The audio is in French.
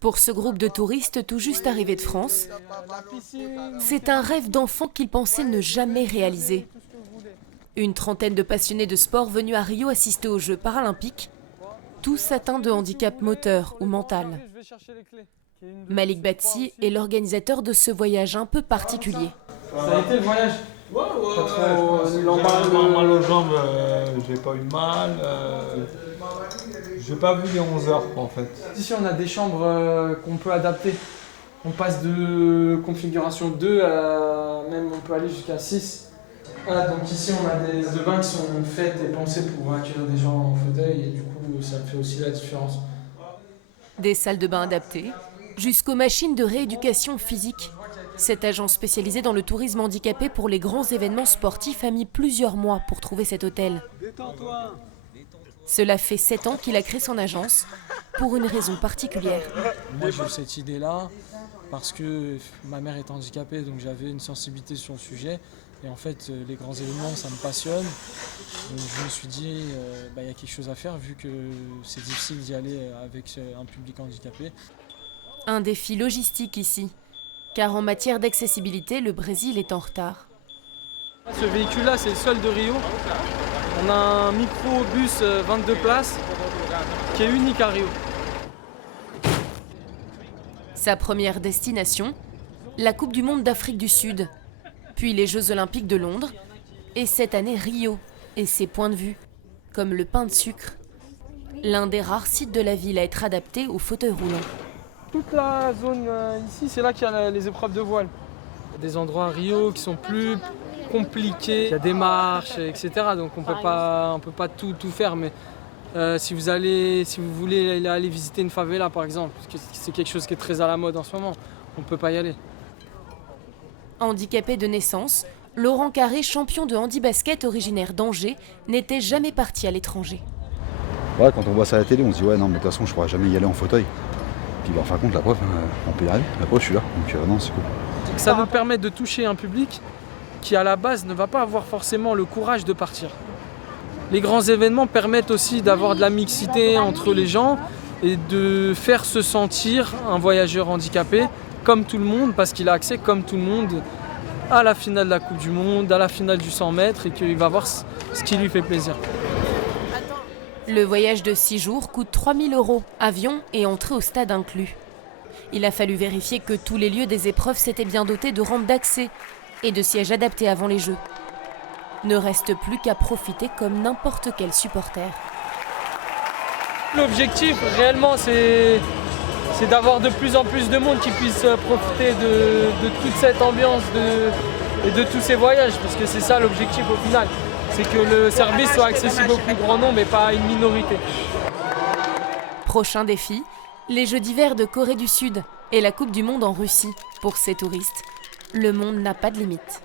Pour ce groupe de touristes tout juste arrivés de France, c'est un rêve d'enfant qu'ils pensaient ne jamais réaliser. Une trentaine de passionnés de sport venus à Rio assister aux Jeux paralympiques, tous atteints de handicap moteur ou mental. Malik Batsi est l'organisateur de ce voyage un peu particulier. Ça a été le voyage? Ouais. J'ai mal aux jambes, j'ai pas eu mal. J'ai pas vu les 11 heures en fait. Ici on a des chambres qu'on peut adapter. On passe de configuration 2 à même on peut aller jusqu'à 6. Voilà, donc ici on a des salles de bain qui sont faites et pensées pour accueillir des gens en fauteuil et du coup ça fait aussi la différence. Des salles de bain adaptées, jusqu'aux machines de rééducation physique. Cette agence spécialisée dans le tourisme handicapé pour les grands événements sportifs a mis plusieurs mois pour trouver cet hôtel. Cela fait 7 ans qu'il a créé son agence, pour une raison particulière. Moi j'ai eu cette idée-là parce que ma mère est handicapée, donc j'avais une sensibilité sur le sujet. Et en fait, les grands événements, ça me passionne. Donc je me suis dit, il y a quelque chose à faire vu que c'est difficile d'y aller avec un public handicapé. Un défi logistique ici, car en matière d'accessibilité, le Brésil est en retard. Ce véhicule-là, c'est le seul de Rio. On a un micro-bus 22 places qui est unique à Rio. Sa première destination, la Coupe du Monde d'Afrique du Sud, puis les Jeux Olympiques de Londres, et cette année Rio et ses points de vue, comme le pain de sucre, l'un des rares sites de la ville à être adapté au fauteuil roulant. Toute la zone ici, c'est là qu'il y a les épreuves de voile. Il y a des endroits à Rio qui sont plus compliqués, il y a des marches, etc. Donc on peut pas tout faire, mais si vous voulez aller visiter une favela par exemple, parce que c'est quelque chose qui est très à la mode en ce moment, on ne peut pas y aller. Handicapé de naissance, Laurent Carré, champion de handi-basket originaire d'Angers, n'était jamais parti à l'étranger. Ouais, quand on voit ça à la télé, on se dit ouais non mais de toute façon je pourrais jamais y aller en fauteuil. Puis en fin de compte la preuve, on peut y aller, la preuve je suis là, donc non c'est cool. Ça nous permet de toucher un public qui à la base ne va pas avoir forcément le courage de partir. Les grands événements permettent aussi d'avoir de la mixité entre les gens et de faire se sentir un voyageur handicapé comme tout le monde, parce qu'il a accès comme tout le monde à la finale de la Coupe du Monde, à la finale du 100 mètres et qu'il va voir ce qui lui fait plaisir. Le voyage de 6 jours coûte 3 000 €, avion et entrée au stade inclus. Il a fallu vérifier que tous les lieux des épreuves s'étaient bien dotés de rampes d'accès et de sièges adaptés avant les Jeux. Ne reste plus qu'à profiter comme n'importe quel supporter. L'objectif réellement c'est d'avoir de plus en plus de monde qui puisse profiter de toute cette ambiance et de tous ces voyages, parce que c'est ça l'objectif au final. C'est que le service soit accessible au plus grand nombre et pas à une minorité. Prochain défi, les Jeux d'hiver de Corée du Sud et la Coupe du Monde en Russie. Pour ces touristes, le monde n'a pas de limite.